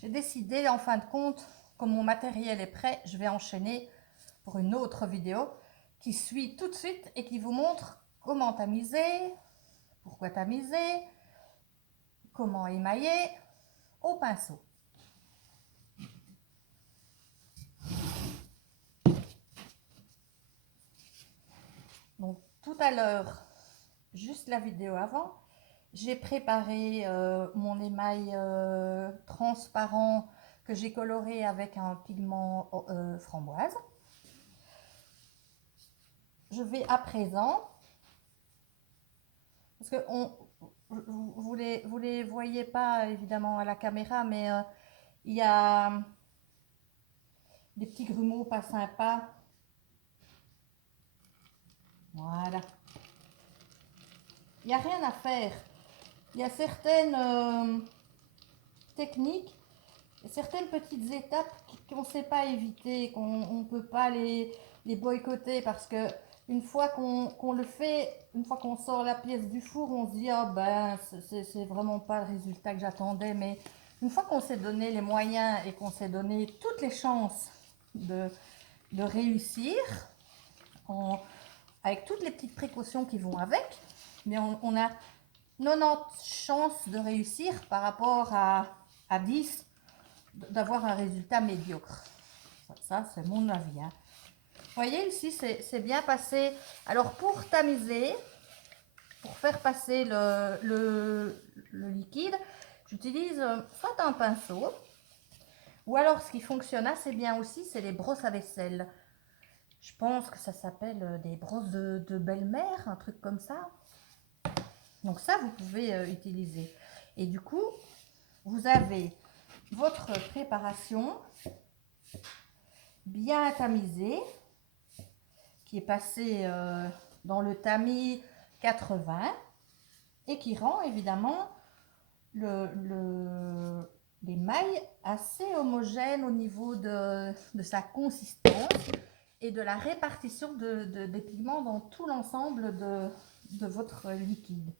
j'ai décidé en fin de compte, comme mon matériel est prêt, je vais enchaîner pour une autre vidéo qui suit tout de suite et qui vous montre comment tamiser, pourquoi tamiser, comment émailler au pinceau. Donc tout à l'heure, juste la vidéo avant, j'ai préparé mon émail transparent que j'ai coloré avec un pigment framboise. Je vais à présent, parce que vous les voyez pas évidemment à la caméra, mais il y a des petits grumeaux pas sympas. Voilà. Il n'y a rien à faire. Il y a certaines techniques, certaines petites étapes qu'on ne sait pas éviter, qu'on ne peut pas les boycotter parce que une fois qu'on le fait, une fois qu'on sort la pièce du four, on se dit ah ben c'est vraiment pas le résultat que j'attendais, mais une fois qu'on s'est donné les moyens et qu'on s'est donné toutes les chances de réussir, avec toutes les petites précautions qui vont avec, mais on a 90 chances de réussir par rapport à 10 d'avoir un résultat médiocre. Ça c'est mon avis. Hein. Vous voyez ici, c'est bien passé. Alors pour tamiser, pour faire passer le liquide, j'utilise soit un pinceau, ou alors ce qui fonctionne assez bien aussi, c'est les brosses à vaisselle. Je pense que ça s'appelle des brosses de belle-mère, un truc comme ça. Donc ça, vous pouvez utiliser. Et du coup, vous avez votre préparation bien tamisée, qui est passée dans le tamis 80 et qui rend évidemment l'émail assez homogène au niveau de sa consistance et de la répartition des pigments dans tout l'ensemble de votre liquide.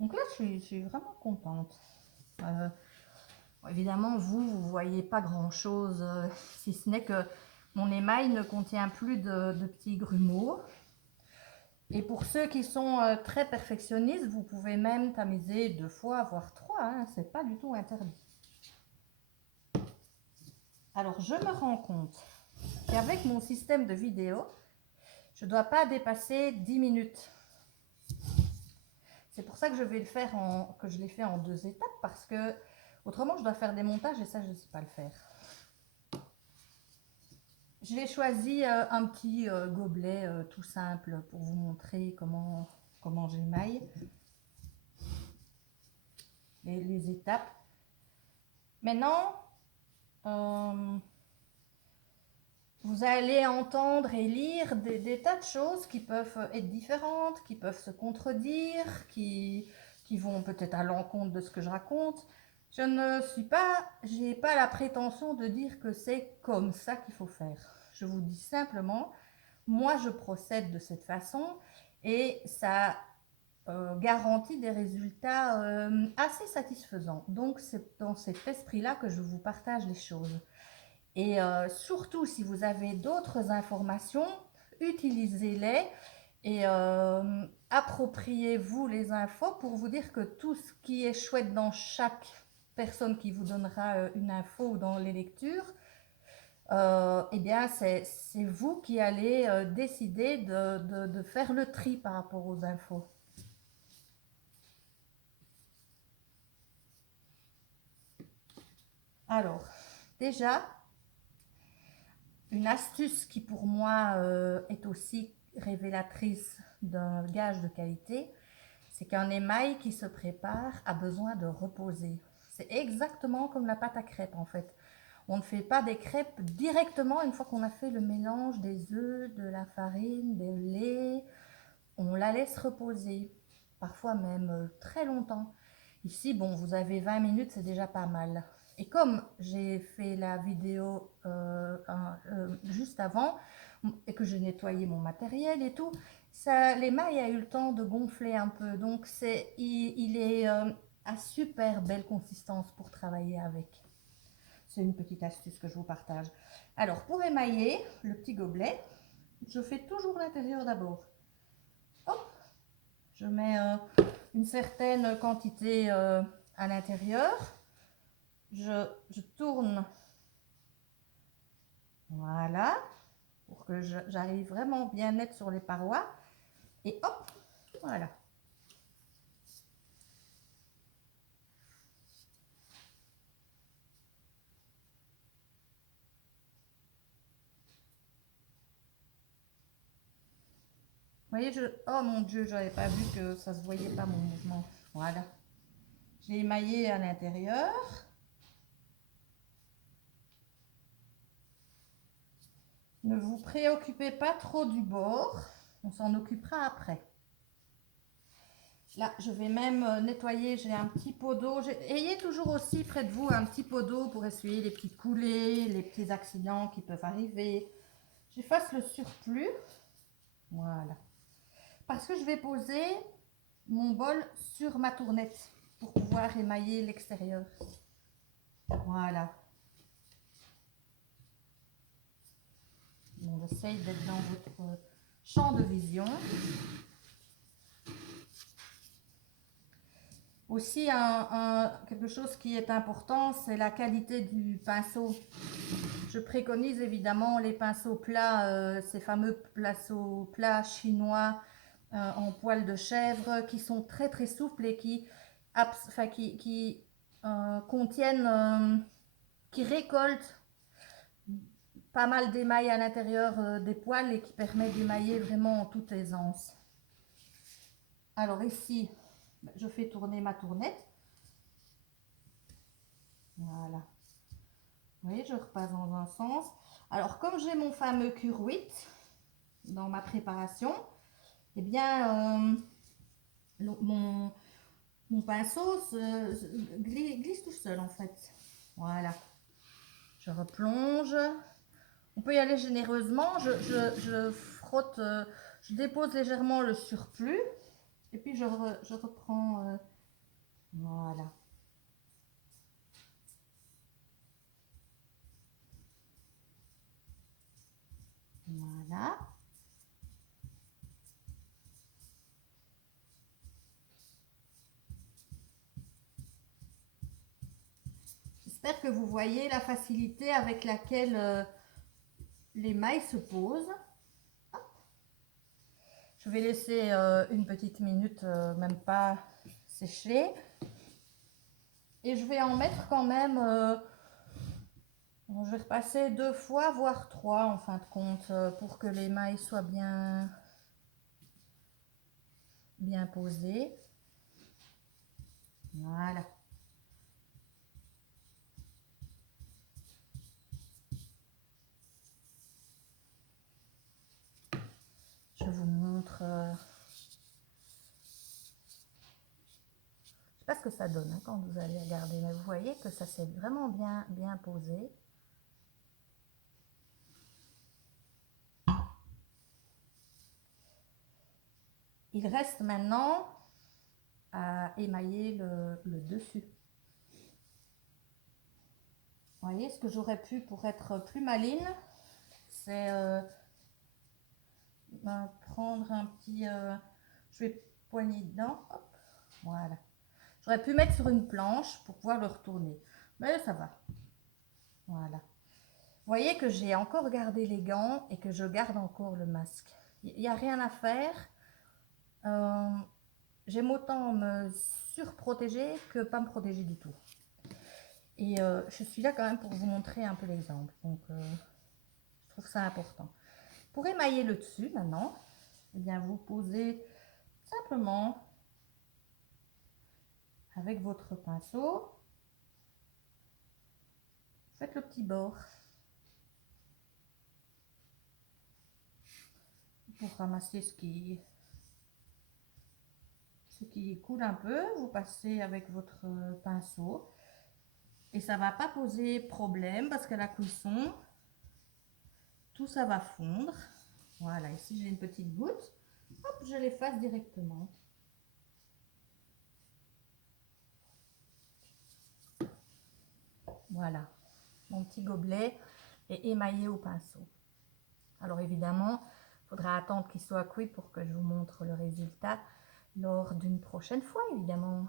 Donc là, je suis vraiment contente. Évidemment, vous ne voyez pas grand-chose, si ce n'est que mon émail ne contient plus de petits grumeaux. Et pour ceux qui sont très perfectionnistes, vous pouvez même tamiser 2 fois, voire 3. Hein, c'est pas du tout interdit. Alors, je me rends compte qu'avec mon système de vidéo, je ne dois pas dépasser 10 minutes. C'est pour ça que je vais le faire que je l'ai fait en 2 étapes, parce que autrement je dois faire des montages et ça je ne sais pas le faire. J'ai choisi un petit gobelet tout simple pour vous montrer comment j'émaille les étapes. Maintenant, vous allez entendre et lire des tas de choses qui peuvent être différentes, qui peuvent se contredire, qui vont peut-être à l'encontre de ce que je raconte. Je n'ai pas la prétention de dire que c'est comme ça qu'il faut faire. Je vous dis simplement, moi je procède de cette façon et ça garantit des résultats assez satisfaisants. Donc c'est dans cet esprit-là que je vous partage les choses. Et surtout, si vous avez d'autres informations, utilisez-les et appropriez-vous les infos pour vous dire que tout ce qui est chouette dans chaque personne qui vous donnera une info ou dans les lectures, eh bien, c'est vous qui allez décider de faire le tri par rapport aux infos. Alors, déjà, une astuce qui pour moi est aussi révélatrice d'un gage de qualité, c'est qu'un émail qui se prépare a besoin de reposer. C'est exactement comme la pâte à crêpes en fait. On ne fait pas des crêpes directement une fois qu'on a fait le mélange des œufs, de la farine, du lait. On la laisse reposer, parfois même très longtemps. Ici, bon, vous avez 20 minutes, c'est déjà pas mal. Et comme j'ai fait la vidéo juste avant et que j'ai nettoyé mon matériel et tout, l'émail a eu le temps de gonfler un peu. Donc il est à super belle consistance pour travailler avec. c'est une petite astuce que je vous partage. Alors, pour émailler le petit gobelet, je fais toujours l'intérieur d'abord. Hop, je mets une certaine quantité à l'intérieur. Je tourne, voilà, pour que j'arrive vraiment bien net sur les parois. Et hop, voilà. Vous voyez, oh mon Dieu, j'avais pas vu que ça se voyait pas mon mouvement. Voilà. J'ai émaillé à l'intérieur. Ne vous préoccupez pas trop du bord. On s'en occupera après. Là, je vais même nettoyer. J'ai un petit pot d'eau. Ayez toujours aussi près de vous un petit pot d'eau pour essuyer les petites coulées, les petits accidents qui peuvent arriver. J'efface le surplus. Voilà. Parce que je vais poser mon bol sur ma tournette pour pouvoir émailler l'extérieur. Voilà. On essaye d'être dans votre champ de vision. Aussi, quelque chose qui est important, c'est la qualité du pinceau. Je préconise évidemment les pinceaux plats, ces fameux pinceaux plats chinois en poil de chèvre qui sont très très souples et qui contiennent, qui récoltent pas mal d'émail à l'intérieur des poils et qui permet d'émailler vraiment en toute aisance. Alors ici, je fais tourner ma tournette. Voilà. Vous voyez, je repasse dans un sens. Alors, comme j'ai mon fameux cure 8 dans ma préparation, eh bien, mon pinceau glisse tout seul en fait. Voilà. Je replonge. On peut y aller généreusement. Je frotte, je dépose légèrement le surplus. Et puis, je reprends. Voilà. Voilà. J'espère que vous voyez la facilité avec laquelle l'émail se pose. Je vais laisser une petite minute, même pas sécher. Et je vais en mettre quand même, je vais repasser 2 fois, voire 3 en fin de compte, pour que l'émail soit bien posé. Voilà. Je vous montre. Je sais pas ce que ça donne quand vous allez regarder, mais vous voyez que ça s'est vraiment bien posé. Il reste maintenant à émailler le dessus. Vous voyez, ce que j'aurais pu pour être plus maline, c'est prendre un petit... je vais poigner dedans. Hop, voilà. J'aurais pu mettre sur une planche pour pouvoir le retourner. Mais ça va. Voilà. Vous voyez que j'ai encore gardé les gants et que je garde encore le masque. Il n'y a rien à faire. J'aime autant me surprotéger que pas me protéger du tout. Et je suis là quand même pour vous montrer un peu l'exemple. Donc, je trouve ça important. Pour émailler le dessus maintenant, eh bien, vous posez simplement avec votre pinceau, faites le petit bord pour ramasser ce qui coule un peu. Vous passez avec votre pinceau et ça va pas poser problème parce qu'à la cuisson, tout ça va fondre. Voilà, ici j'ai une petite goutte. Hop, je l'efface directement. Voilà. mon petit gobelet et émailler au pinceau. Alors évidemment, il faudra attendre qu'il soit cuit pour que je vous montre le résultat lors d'une prochaine fois, évidemment.